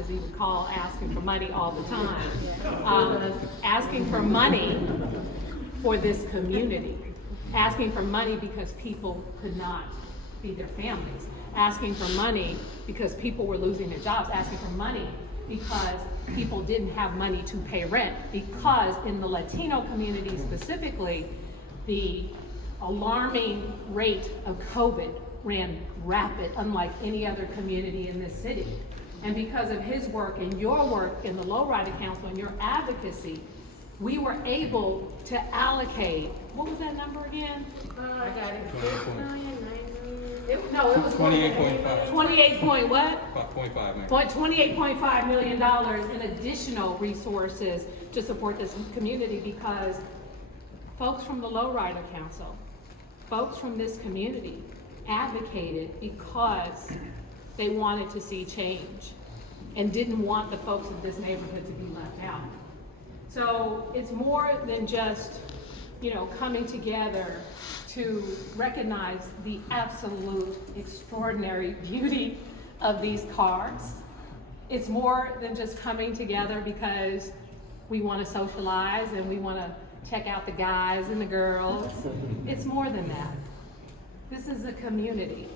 because he would call asking for money all the time. Asking for money for this community. Asking for money because people could not feed their families. Asking for money because people were losing their jobs. Asking for money because people didn't have money to pay rent. Because in the Latino community specifically, the alarming rate of COVID ran rapid, unlike any other community in this city. And because of his work and your work in the Lowrider Council and your advocacy, we were able to allocate, what was that number again? I got it. 6 million, 9 million. No, it was 28.5. 28 point what? About 0.5 million. $28.5 million in additional resources to support this community, because folks from the Lowrider Council, folks from this community advocated because they wanted to see change and didn't want the folks of this neighborhood to be left out. So it's more than just, coming together to recognize the absolute extraordinary beauty of these cars. It's more than just coming together because we want to socialize and we want to check out the guys and the girls. It's more than that. This is a community.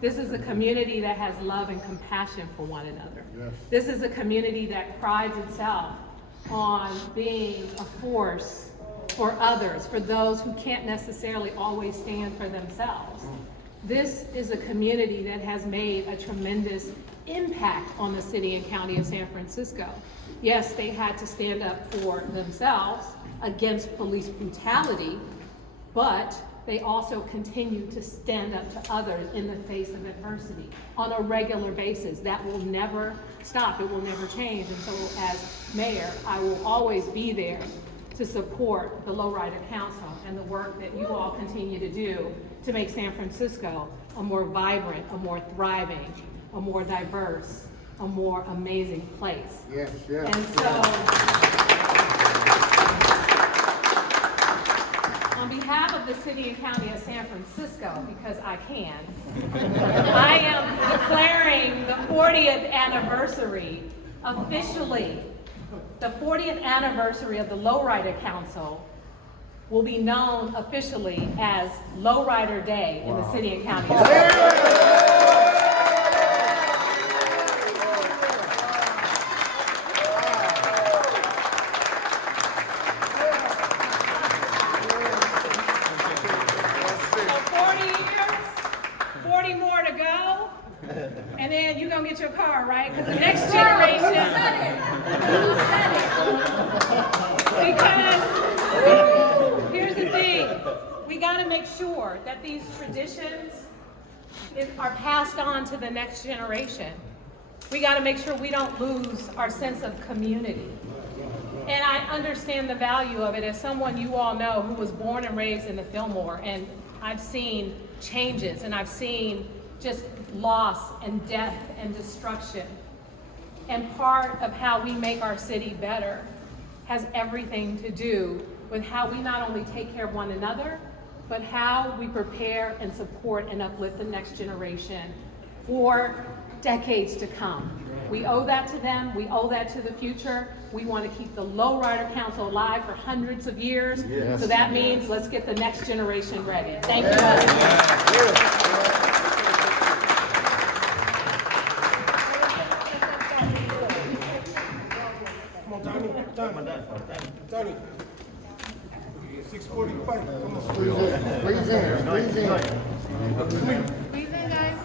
This is a community that has love and compassion for one another. Yes. This is a community that prides itself on being a force for others, for those who can't necessarily always stand for themselves. This is a community that has made a tremendous impact on the city and county of San Francisco. Yes, they had to stand up for themselves against police brutality, but they also continue to stand up to others in the face of adversity on a regular basis. That will never stop, it will never change. And so as mayor, I will always be there to support the Lowrider Council and the work that you all continue to do to make San Francisco a more vibrant, a more thriving, a more diverse, a more amazing place. Yes, yes. And so, on behalf of the city and county of San Francisco, because I can, I am declaring the 40th anniversary officially. The 40th anniversary of the Lowrider Council will be known officially as Lowrider Day in the city and county of San Francisco. And then you're going to get your car, right? Because the next generation... Because here's the thing. We got to make sure that these traditions are passed on to the next generation. We got to make sure we don't lose our sense of community. And I understand the value of it as someone you all know who was born and raised in the Fillmore. And I've seen changes and I've seen just loss and death and destruction. And part of how we make our city better has everything to do with how we not only take care of one another, but how we prepare and support and uplift the next generation for decades to come. We owe that to them. We owe that to the future. We want to keep the Lowrider Council alive for hundreds of years. Yes. So that means let's get the next generation ready. Thank you. Tony. 645. Come on. Squeeze in. Squeeze in. Squeeze in, guys.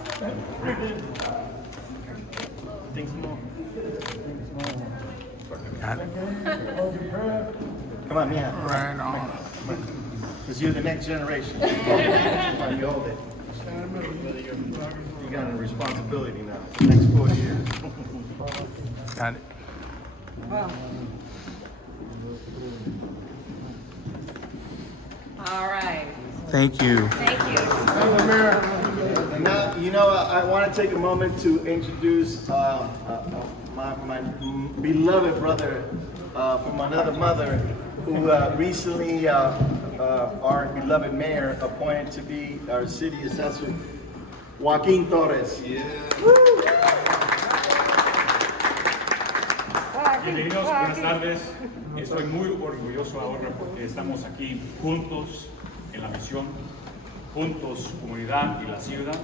Think small. Come on, Mia. Right on. Because you're the next generation. Come on, you hold it. You got a responsibility now. The next 40 years. Got it. Wow. All right. Thank you. Thank you. Now, I want to take a moment to introduce my beloved brother from another mother who recently our beloved mayor appointed to be our city assessor, Joaquin Torres. Yeah. Bienvenidos, buenas tardes. Estoy muy orgulloso ahora porque estamos aquí juntos en la misión, juntos comunidad y la ciudad,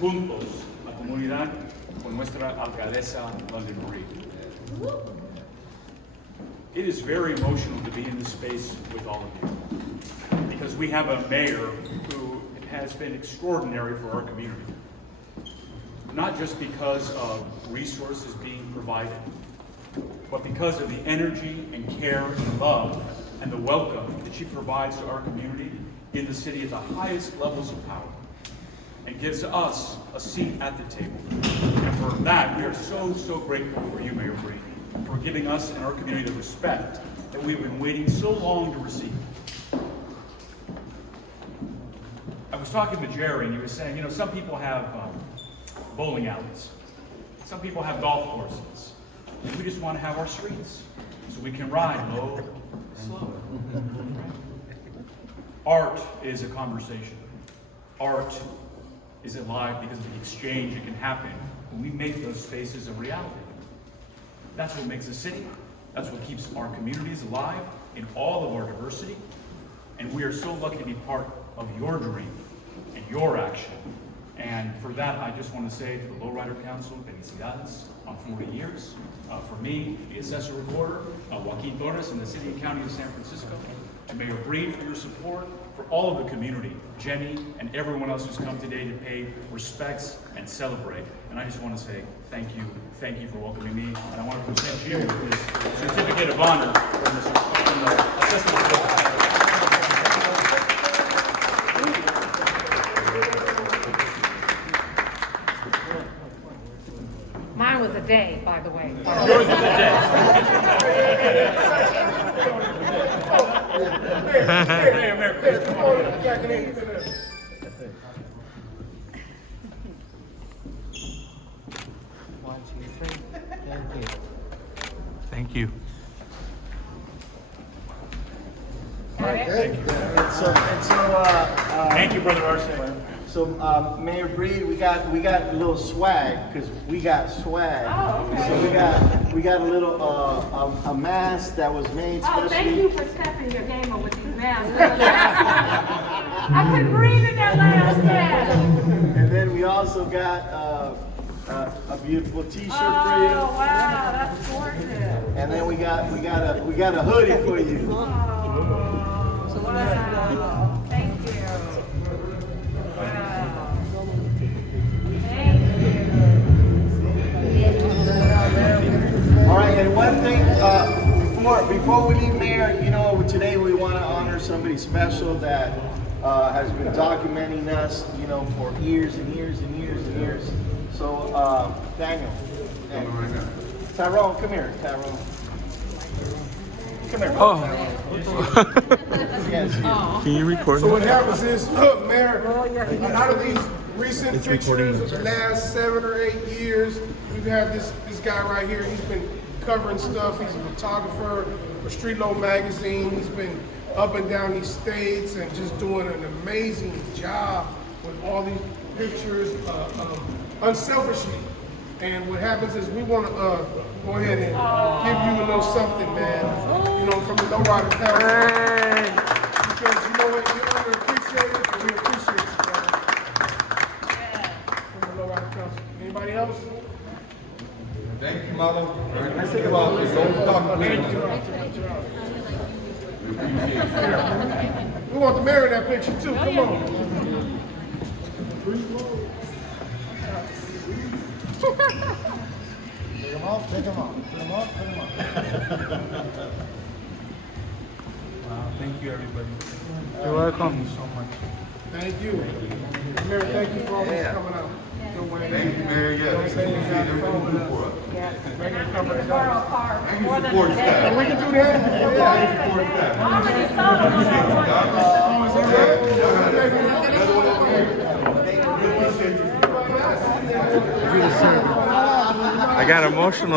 juntos la comunidad con nuestra alcaldesa London Marie. It is very emotional to be in this space with all of you because we have a mayor who has been extraordinary for our community. Not just because of resources being provided, but because of the energy and care and love and the welcome that she provides to our community in the city at the highest levels of power and gives us a seat at the table. And for that, we are so, so grateful for you, Mayor Brady, for giving us and our community the respect that we've been waiting so long to receive. I was talking to Jerry and he was saying, you know, some people have bowling alleys. Some people have golf courses. And we just want to have our streets so we can ride low, slow. Art is a conversation. Art is alive because of the exchange that can happen when we make those spaces a reality. That's what makes a city. That's what keeps our communities alive in all of our diversity. And we are so lucky to be part of your dream and your action. And for that, I just want to say to the Lowrider Council, felicidades on 40 years. For me, the Assessor Recorder, Joaquin Torres in the City and County of San Francisco, and Mayor Breed for your support, for all of the community, Jenny, and everyone else who's come today to pay respects and celebrate. And I just want to say thank you for welcoming me, and I want to present you with this certificate of honor from the Assessment Recorder. Mine was a day, by the way. Yours is a day. Mayor, please come on. One, two, three. Thank you. Thank you. Thank you, Brother Arce. So, Mayor Breed, we got a little swag because we got swag. Oh, okay. So we got a little a mask that was made specially. Oh, thank you for stepping your game up with these masks. I couldn't breathe in that last mask. And then we also got a beautiful T-shirt for you. Oh, wow, that's gorgeous. And then we got a hoodie for you. Oh, wow. Thank you. Wow. Thank you. All right, and one thing before we leave, Mayor, you know, today we want to honor somebody special that has been documenting us, you know, for years and years and years and years. So, Daniel. Tyrone, come here, Tyrone. Come here. Oh. Yes. Can you record So what me? happens is, look, Mayor, out of these recent It's recording pictures of the last 7 or 8 years, we've had this guy right here. He's been covering stuff. He's a photographer for Street Low magazine. He's been up and down these states and just doing an amazing job with all these pictures, unselfishly. And what happens is we want to go ahead and give you a little something, man. You know, from the Lowrider Council. Because you know what, you're underappreciated, and we appreciate you, brother. From the Lowrider Council. Anybody else? Thank you, Mama. Let's think about this. Don't talk to me. We want the mayor in that picture too. Come on. Take them off, take them off. Put them off, put them off. Wow, thank you, everybody. You're welcome. Thank you so much. Thank you. Mayor, thank you for always coming out. Thank you, Mayor. Yes, we appreciate everything you do for us. Borrow a car more than a Support day. staff. We can do that. Support staff. I already saw them. I got emotional.